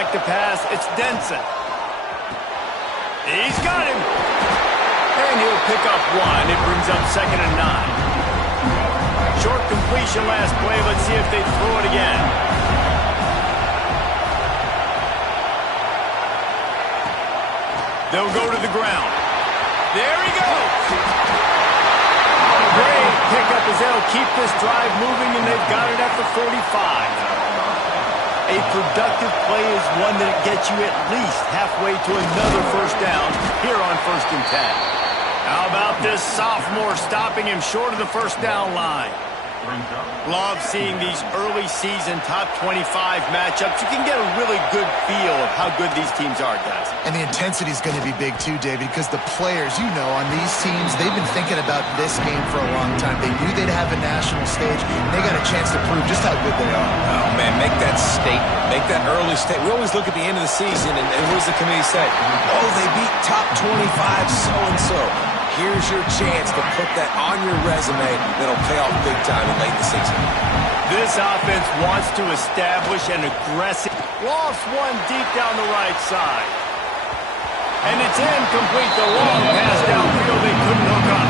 back to pass. It's Denson. He's got him. And he'll pick up one. It brings up 2nd and 9. Short completion last play. Let's see if they throw it again. They'll go to the ground. There he goes. Great pickup as they'll keep this drive moving, and they've got it at the 45. A productive play is one that gets you at least halfway to another first down here on 1st and 10. How about this sophomore stopping him short of the first down line? Love seeing these early season top 25 matchups. You can get a really good feel of how good these teams are, guys. And the intensity is going to be big too, David, because the players, you know, on these teams, they've been thinking about this game for a long time. They knew they'd have a national stage, and they got a chance to prove just how good they are. Oh, man, make that statement. Make that early statement. We always look at the end of the season, and what does the committee say? Oh, they beat top 25 so-and-so. Here's your chance to put that on your resume that'll pay off big time in late in the season. This offense wants to establish an aggressive... Lost one deep down the right side. And it's incomplete. The long pass downfield they couldn't hook up.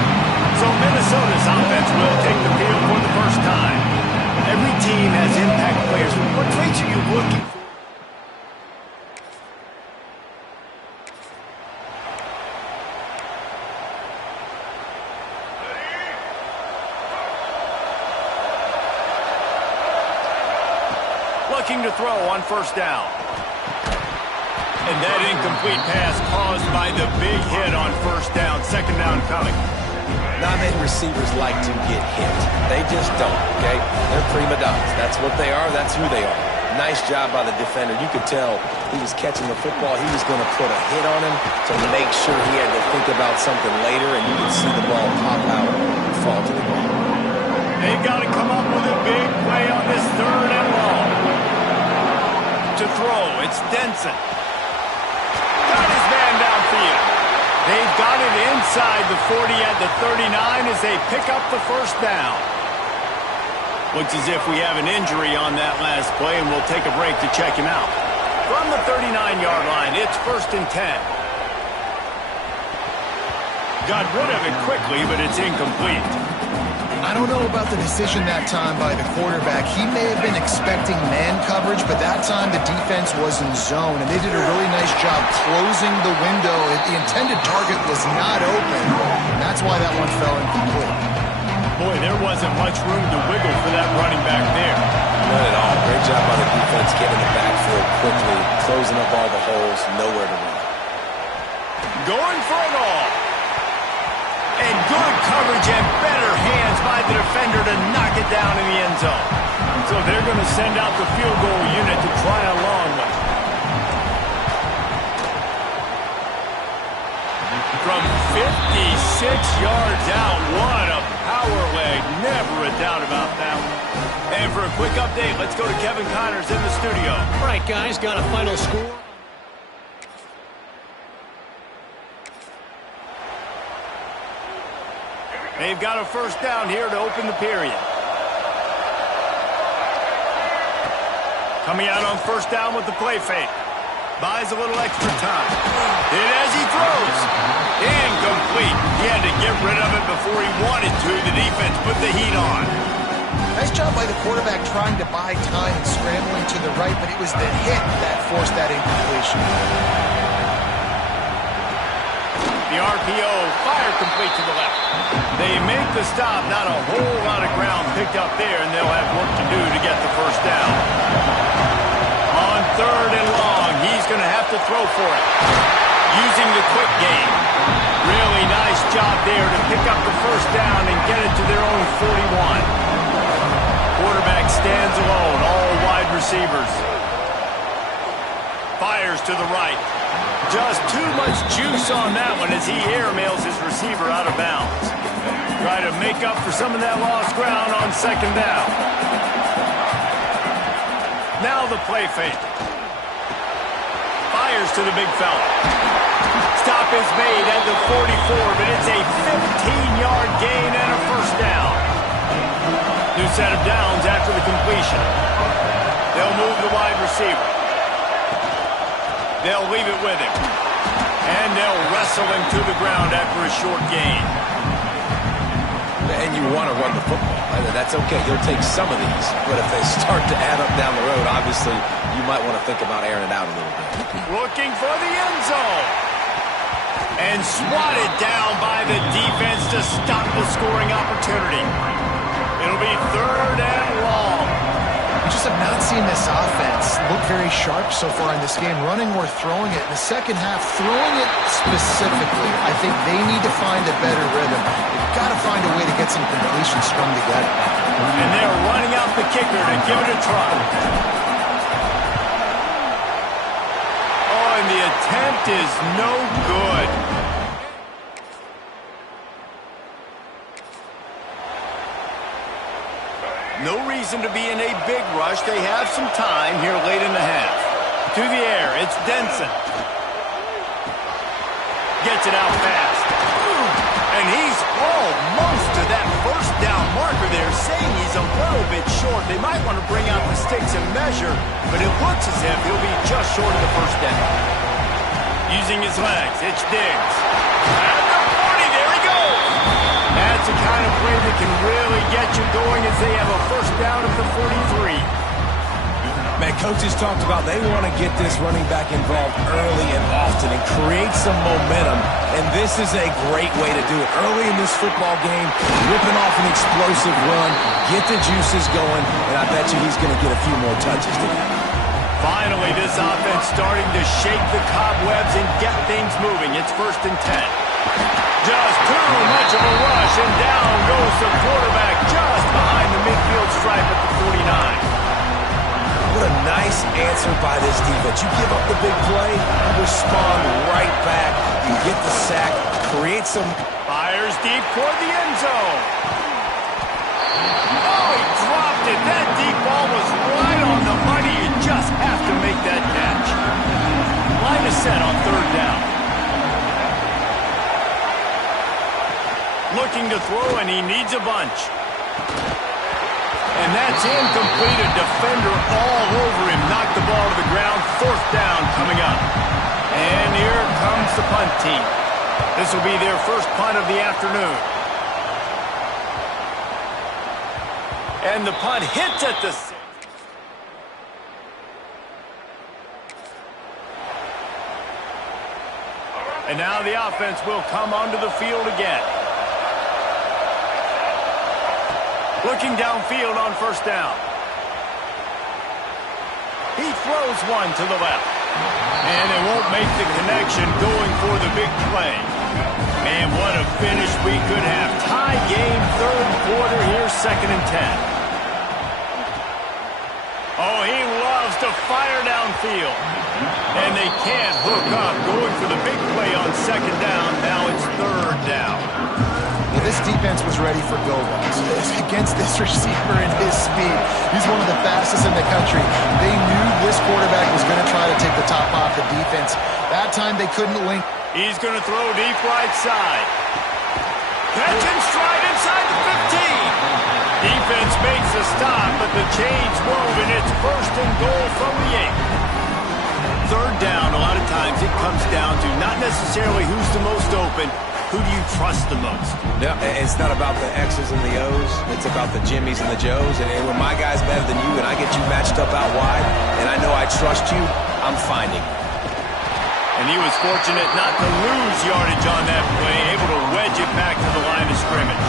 So Minnesota's offense will take the field for the first time. Every team has impact players. What traits are you looking for? Looking to throw on 1st down. And that incomplete pass caused by the big hit on 1st down. 2nd down coming. Not many receivers like to get hit. They just don't, okay? They're prima donnas. That's what they are. That's who they are. Nice job by the defender. You could tell he was catching the football. He was going to put a hit on him to make sure he had to think about something later, and you could see the ball pop out and fall to the ground. They've got to come up with a big play on this 3rd and long. To throw, it's Denson. Got his man downfield. They've got it inside the 40 at the 39 as they pick up the 1st down. Looks as if we have an injury on that last play, and we'll take a break to check him out. From the 39-yard line, it's 1st and 10. Got rid of it quickly, but it's incomplete. I don't know about the decision that time by the quarterback. He may have been expecting man coverage, but that time the defense was in zone, and they did a really nice job closing the window. The intended target was not open, and that's why that one fell incomplete. Boy, there wasn't much room to wiggle for that running back there. Not at all. Great job by the defense getting the backfield quickly, closing up all the holes, nowhere to run. Going for it all. And good coverage and better hands by the defender to knock it down in the end zone. So they're going to send out the field goal unit to try a long one. From 56 yards out, what a power leg. Never a doubt about that one. And for a quick update, let's go to Kevin Connors in the studio. All right, guys, got a final score. They've got a 1st down here to open the period. Coming out on 1st down with the play fake. Buys a little extra time. And as he throws, incomplete. He had to get rid of it before he wanted to. The defense put the heat on. Nice job by the quarterback trying to buy time and scrambling to the right, but it was the hit that forced that incompletion. The RPO, fire complete to the left. They make the stop, not a whole lot of ground picked up there, and they'll have work to do to get the 1st down. On 3rd and long, he's going to have to throw for it. Using the quick game. Really nice job there to pick up the 1st down and get it to their own 41. Quarterback stands alone, all wide receivers. Fires to the right. Just too much juice on that one as he airmails his receiver out of bounds. Try to make up for some of that lost ground on 2nd down. Now the play fake. Fires to the big fella. Stop is made at the 44, but it's a 15-yard gain and a 1st down. New set of downs after the completion. They'll move the wide receiver. They'll leave it with him. And they'll wrestle him to the ground after a short gain. And you want to run the football. That's okay. You'll take some of these. But if they start to add up down the road, obviously, you might want to think about airing it out a little bit. Looking for the end zone. And swatted down by the defense to stop the scoring opportunity. It'll be 3rd and long. We just have not seen this offense look very sharp so far in this game, running or throwing it. In the second half, throwing it specifically, I think they need to find a better rhythm. They've got to find a way to get some completions strung together. And they're running out the kicker to give it a try. Oh, and the attempt is no good. No reason to be in a big rush. They have some time here late in the half. To the air, it's Denson. Gets it out fast. And he's almost to that first down marker there, saying he's a little bit short. They might want to bring out the sticks and measure, but it looks as if he'll be just short of the first down. Using his legs, it's Diggs. At the 40, there he goes. That's the kind of play that can really get you going as they have a first down at the 43. Man, coaches talked about they want to get this running back involved early and often and create some momentum, and this is a great way to do it. Early in this football game, ripping off an explosive run, get the juices going, and I bet you he's going to get a few more touches today. Finally, this offense starting to shake the cobwebs and get things moving. It's 1st and 10. Just too much of a rush, and down goes the quarterback just behind the midfield stripe at the 49. What a nice answer by this defense. You give up the big play, you respond right back, you get the sack, create some... Fires deep toward the end zone. Oh, he dropped it. That deep ball was right on the money. You just have to make that catch. Line is set on 3rd down. Looking to throw, and he needs a bunch. And that's incomplete. A defender all over him. Knocked the ball to the ground. 4th down coming up. And here comes the punt team. This will be their first punt of the afternoon. And the punt hits at the 6. And now the offense will come onto the field again. Looking downfield on 1st down. He throws one to the left. And they won't make the connection going for the big play. Man, what a finish we could have. Tie game, 3rd quarter here, 2nd and 10. Oh, he loves to fire downfield. And they can't hook up. Going for the big play on 2nd down. Now it's 3rd down. Well, this defense was ready for go-balls. Against this receiver and his speed, he's one of the fastest in the country. They knew this quarterback was going to try to take the top off the defense. That time they couldn't link. He's going to throw deep right side. Catch and stride inside the 15. Defense makes a stop, but the chains move, and it's 1st and goal from the 8. 3rd down, a lot of times it comes down to not necessarily who's the most open, who do you trust the most? Yeah, it's not about the X's and the O's. It's about the Jimmys and the Joes. And when my guy's better than you and I get you matched up out wide, and I know I trust you, I'm finding. And he was fortunate not to lose yardage on that play, able to wedge it back to the line of scrimmage.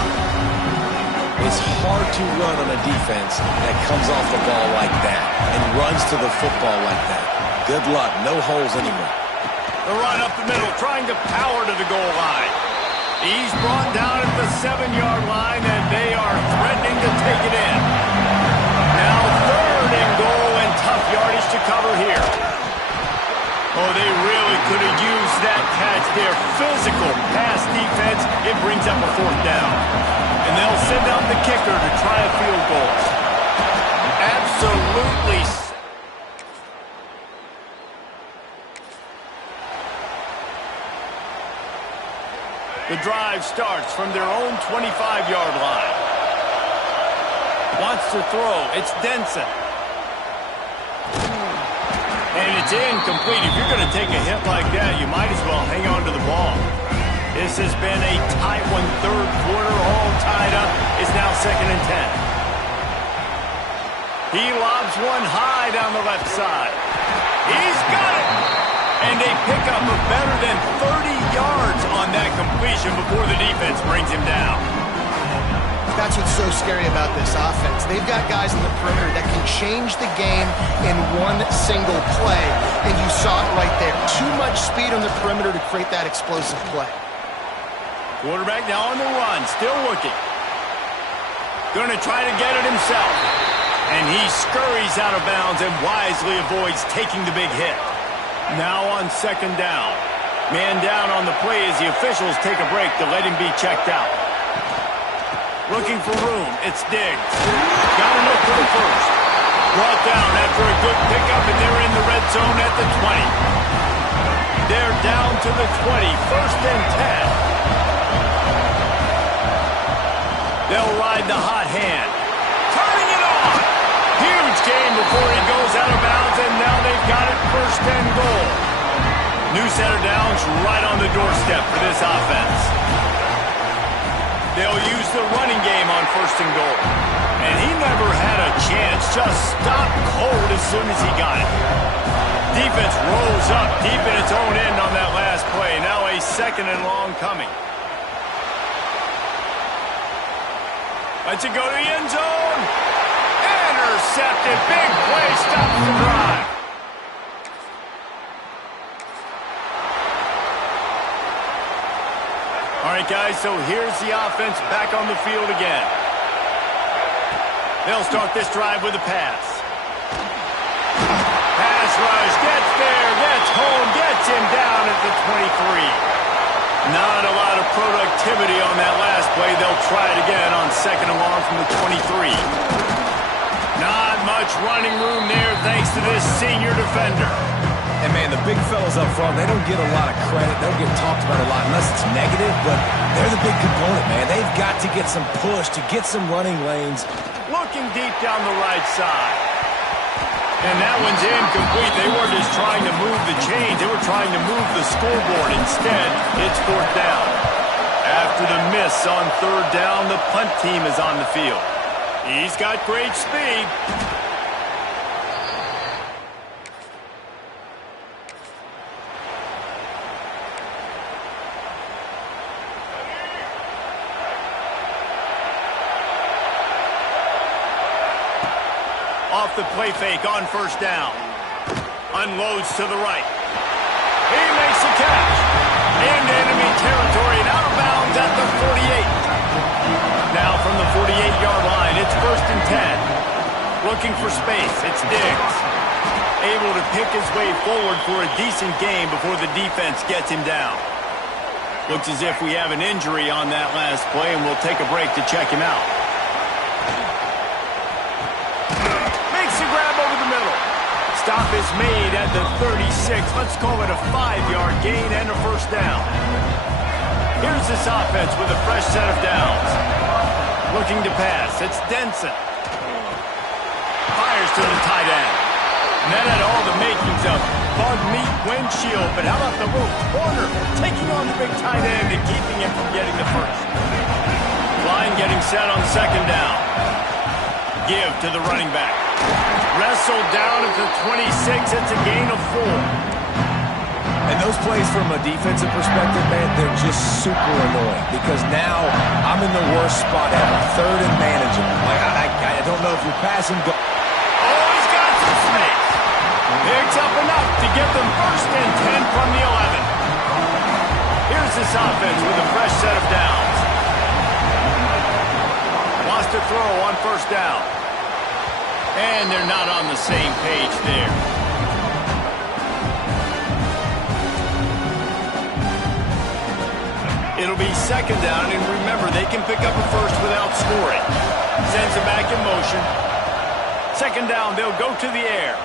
It's hard to run on a defense that comes off the ball like that and runs to the football like that. Good luck. No holes anywhere. The run up the middle, trying to power to the goal line. He's brought down at the 7-yard line, and they are threatening to take it in. Now 3rd and goal, and tough yardage to cover here. Oh, they really could have used that catch there. Physical pass defense. It brings up a 4th down. And they'll send out the kicker to try a field goal. Absolutely. The drive starts from their own 25-yard line. Wants to throw. It's Denson. And it's incomplete. If you're going to take a hit like that, you might as well hang on to the ball. This has been a tight one, third quarter, all tied up. It's now 2nd and 10. He lobs one high down the left side. He's got it! And they pick up a better than 30 yards on that completion before the defense brings him down. That's what's so scary about this offense. They've got guys in the perimeter that can change the game in one single play, and you saw it right there. Too much speed on the perimeter to create that explosive play. Quarterback now on the run, still looking. Going to try to get it himself. And he scurries out of bounds and wisely avoids taking the big hit. Now on 2nd down. Man down on the play as the officials take a break to let him be checked out. Looking for room, it's Diggs. Got enough for the first. Brought down after a good pickup, and they're in the red zone at the 20. They're down to the 20, 1st and 10. They'll ride the hot hand. Turning it on! Huge game before he goes out of bounds, and now they've got it 1st and goal. New set of downs right on the doorstep for this offense. They'll use the running game on 1st and goal. And he never had a chance, just stopped cold as soon as he got it. Defense rose up deep in its own end on that last play. Now a 2nd and long coming. Lets it go to the end zone. Intercepted. Big play, stops the drive. All right, guys, so here's the offense back on the field again. They'll start this drive with a pass. Pass rush, gets there, gets home, gets him down at the 23. Not a lot of productivity on that last play. They'll try it again on 2nd and long from the 23. Not much running room there thanks to this senior defender. And, man, the big fellas up front, they don't get a lot of credit. They don't get talked about a lot unless it's negative, but they're the big component, man. They've got to get some push, to get some running lanes. Looking deep down the right side. And that one's incomplete. They weren't just trying to move the chains. They were trying to move the scoreboard. Instead, it's 4th down. After the miss on 3rd down, the punt team is on the field. He's got great speed. Off the play fake on 1st down. Unloads to the right. He makes a catch. Into enemy territory and out of bounds at the 48. Now from the 48-yard line, it's 1st and 10. Looking for space, it's Diggs. Able to pick his way forward for a decent game before the defense gets him down. Looks as if we have an injury on that last play, and we'll take a break to check him out. Stop is made at the 36. Let's call it a 5-yard gain and a 1st down. Here's this offense with a fresh set of downs. Looking to pass. It's Denson. Fires to the tight end. And that had all the makings of bug meat windshield. But how about the rope corner taking on the big tight end and keeping him from getting the first? Line getting set on 2nd down. Give to the running back. Wrestled down at the 26. It's a gain of 4. And those plays from a defensive perspective, man, they're just super annoying because now I'm in the worst spot ever. 3rd and manageable. Like, I don't know if you're passing. Oh, he's got some space. Picks up enough to get them 1st and 10 from the 11. Here's this offense with a fresh set of downs. Wants to throw on 1st down. And they're not on the same page there. It'll be 2nd down, and remember, they can pick up a first without scoring. Sends it back in motion. 2nd down, they'll go to the air.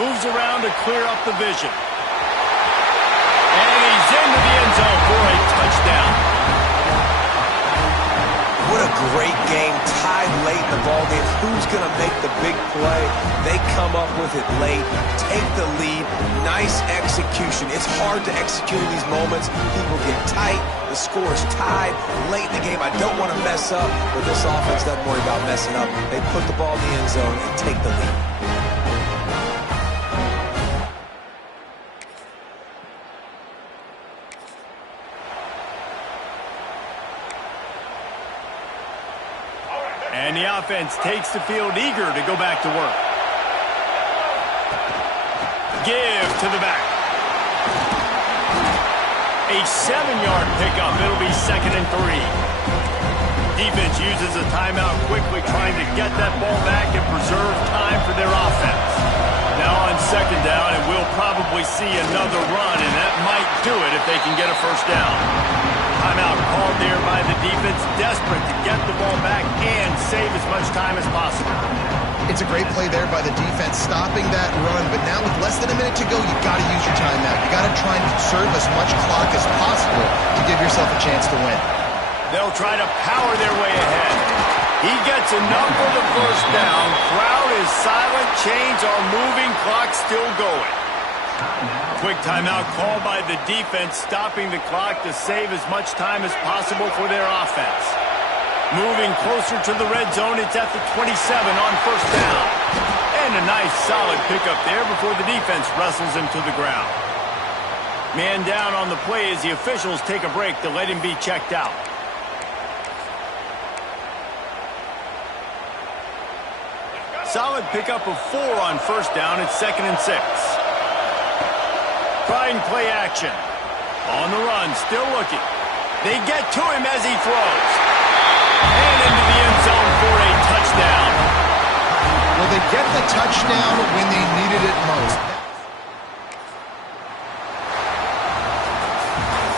Moves around to clear up the vision. And he's into the end zone for a touchdown. What a great game. Tied tied late in the ballgame. Who's going to make the big play? They come up with it late, take the lead. Nice execution. It's hard to execute in these moments. People get tight. The score is tied late in the game. I don't want to mess up, but this offense doesn't worry about messing up. They put the ball in the end zone and take the lead. And the offense takes the field eager to go back to work. Give to the back. A 7-yard pickup. It'll be 2nd and 3. Defense uses a timeout quickly, trying to get that ball back and preserve time for their offense. Now on 2nd down, and we'll probably see another run, and that might do it if they can get a first down. Timeout called there by the defense, desperate to get the ball back and save as much time as possible. It's a great play there by the defense, stopping that run, but now with less than a minute to go, you've got to use your timeout. You've got to try and conserve as much clock as possible to give yourself a chance to win. They'll try to power their way ahead. He gets enough for the first down. Crowd is silent, chains are moving, clock still going. Quick timeout called by the defense, stopping the clock to save as much time as possible for their offense. Moving closer to the red zone, it's at the 27 on first down. And a nice solid pickup there before the defense wrestles him to the ground. Man down on the play as the officials take a break to let him be checked out. Solid pickup of 4 on first down. It's 2nd and 6. Trying play action. On the run, still looking. They get to him as he throws. And into the end zone for a touchdown. Well, they get the touchdown when they needed it most.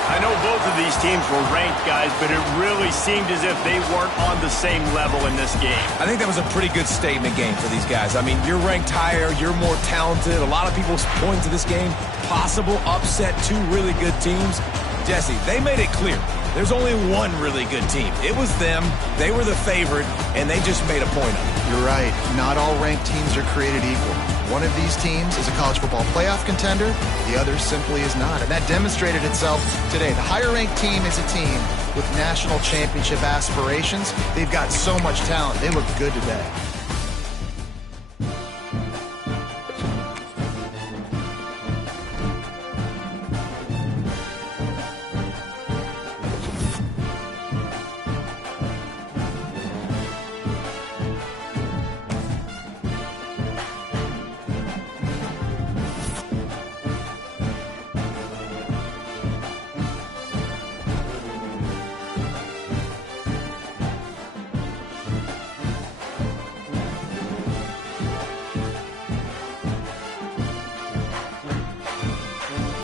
I know both of these teams were ranked, guys, but it really seemed as if they weren't on the same level in this game. I think that was a pretty good statement game for these guys. I mean, you're ranked higher, you're more talented. A lot of people point to this game, possible upset, 2 really good teams. Jesse, they made it clear. There's only one really good team. It was them. They were the favorite, and they just made a point of it. You're right. Not all ranked teams are created equal. One of these teams is a college football playoff contender. The other simply is not. And that demonstrated itself today. The higher-ranked team is a team with national championship aspirations. They've got so much talent. They look good today.